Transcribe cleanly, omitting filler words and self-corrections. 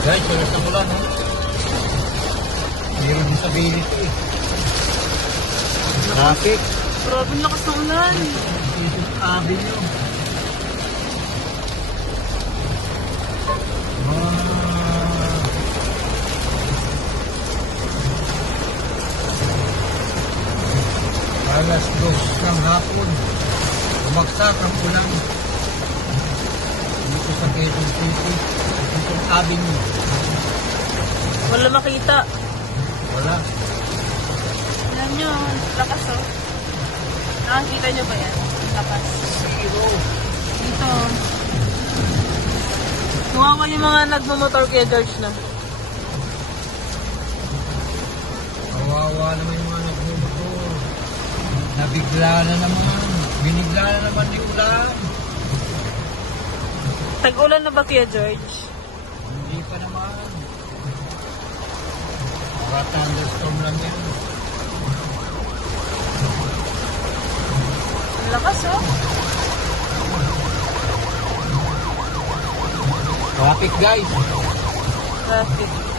Guys, wala sa ulan, no? Meron din sabihin ito eh. Traffic. Grabe ang lakas ng ulan. Ito Avenue. Alas 2 ng hapon. Bumagsak ang ulan. Dito sa Quezon City. Dito Avenue. Wala makita. Wala. Alam nyo, lakas oh. Nakakita nyo ba yan? Lakas. Zero. Dito. Kawawa yung mga nagmamotor kay George na. Kawawa naman yung mga nagmumotor. Nabigla na naman. Binigla na naman yung ulan. Tag-ulan na ba Kuya George? Hindi pa naman. Para thunderstorm lang yan. Ang lakas oh. Traffic guys. Traffic.